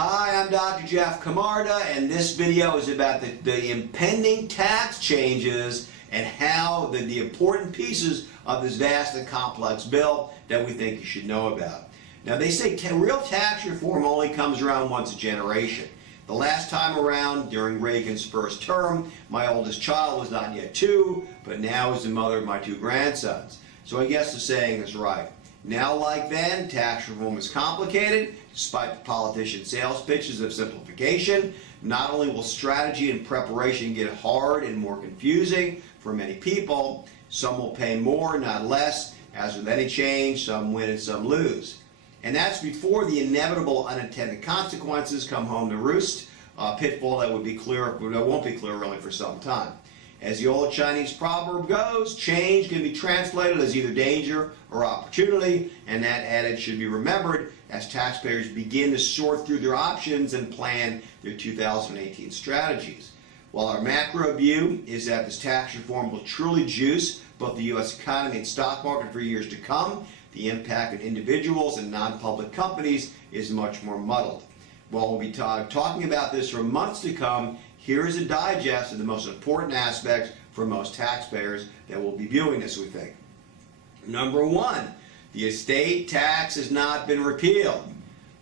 Hi, I'm Dr. Jeff Camarda, and this video is about the impending tax changes and how the important pieces of this vast and complex bill that we think you should know about. Now, they say real tax reform only comes around once a generation. The last time around, during Reagan's first term, my oldest child was not yet 2, but now is the mother of my 2 grandsons. So I guess the saying is right. Now, like then, tax reform is complicated, despite the politicians' sales pitches of simplification. Not only will strategy and preparation get hard and more confusing for many people, some will pay more, not less. As with any change, some win and some lose. And that's before the inevitable unintended consequences come home to roost, a pitfall that won't be clear really for some time. As the old Chinese proverb goes, change can be translated as either danger or opportunity, and that adage should be remembered as taxpayers begin to sort through their options and plan their 2018 strategies. While our macro view is that this tax reform will truly juice both the U.S. economy and stock market for years to come, the impact on individuals and non-public companies is much more muddled. While we'll be talking about this for months to come, here is a digest of the most important aspects for most taxpayers that will be viewing this, we think. Number 1, the estate tax has not been repealed,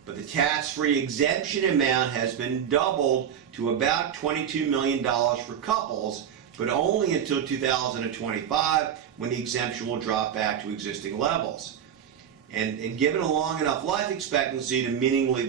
but the tax-free exemption amount has been doubled to about $22 million for couples, but only until 2025, when the exemption will drop back to existing levels. And given a long enough life expectancy to meaningfully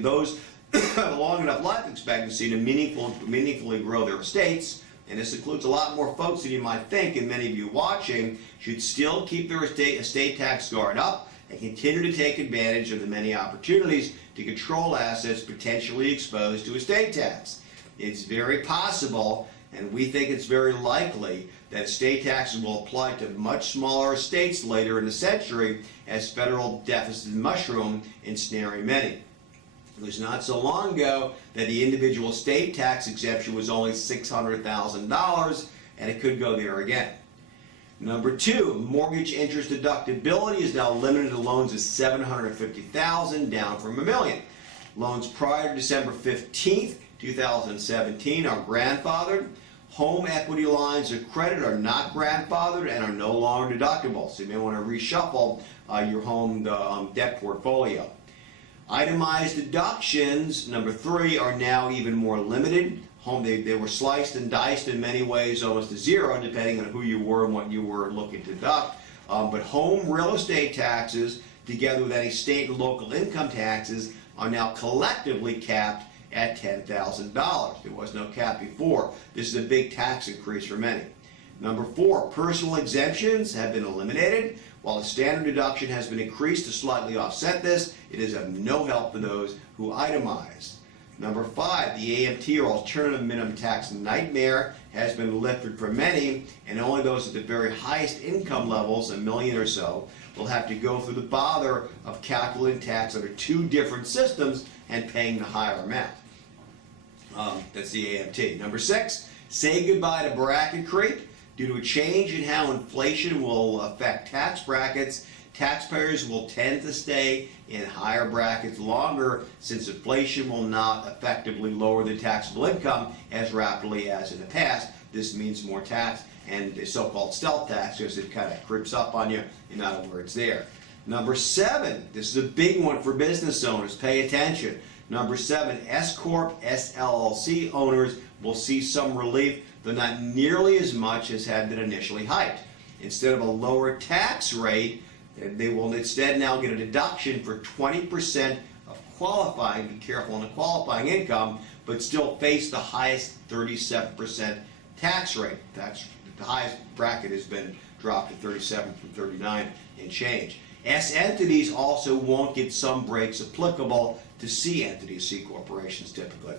grow their estates, and this includes a lot more folks than you might think, and many of you watching should still keep their estate tax guard up and continue to take advantage of the many opportunities to control assets potentially exposed to estate tax. It's very possible, and we think it's very likely, that estate taxes will apply to much smaller estates later in the century as federal deficits mushroom, ensnaring many. It was not so long ago that the individual estate tax exemption was only $600,000, and it could go there again. Number 2, mortgage interest deductibility is now limited to loans of $750,000, down from $1 million. Loans prior to December 15th, 2017 are grandfathered. Home equity lines of credit are not grandfathered and are no longer deductible, so you may want to reshuffle your home debt portfolio. Itemized deductions, number 3, are now even more limited. They were sliced and diced in many ways almost to zero, depending on who you were and what you were looking to deduct. But home real estate taxes, together with any state and local income taxes, are now collectively capped at $10,000. There was no cap before. This is a big tax increase for many. Number 4, personal exemptions have been eliminated. While the standard deduction has been increased to slightly offset this, it is of no help for those who itemize. Number 5, the AMT, or alternative minimum tax nightmare, has been lifted for many, and only those at the very highest income levels, $1 million or so, will have to go through the bother of calculating tax under 2 different systems and paying the higher amount. That's the AMT. Number 6, say goodbye to bracket creep. Due to a change in how inflation will affect tax brackets, taxpayers will tend to stay in higher brackets longer, since inflation will not effectively lower the taxable income as rapidly as in the past. This means more tax and the so-called stealth tax, because it kind of creeps up on you, you're not aware it's there. Number 7, this is a big one for business owners. Pay attention. Number 7, S-Corp, SLLC owners will see some relief, though not nearly as much as had been initially hyped. Instead of a lower tax rate, they will instead now get a deduction for 20% of qualifying, be careful on the qualifying income, but still face the highest 37% tax rate. The highest bracket has been dropped to 37 from 39 and change. S entities also won't get some breaks applicable to C entities, C corporations typically.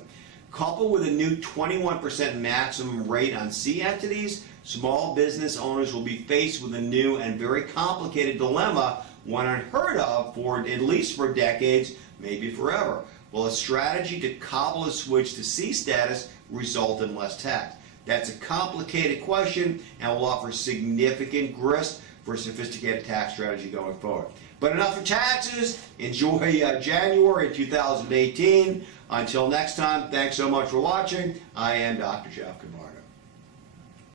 Coupled with a new 21% maximum rate on C entities, small business owners will be faced with a new and very complicated dilemma, one unheard of for at least for decades, maybe forever. Will a strategy to cobble a switch to C status result in less tax? That's a complicated question and will offer significant grist for a sophisticated tax strategy going forward. But enough for taxes. Enjoy January 2018. Until next time, thanks so much for watching. I am Dr. Jeff Camarda.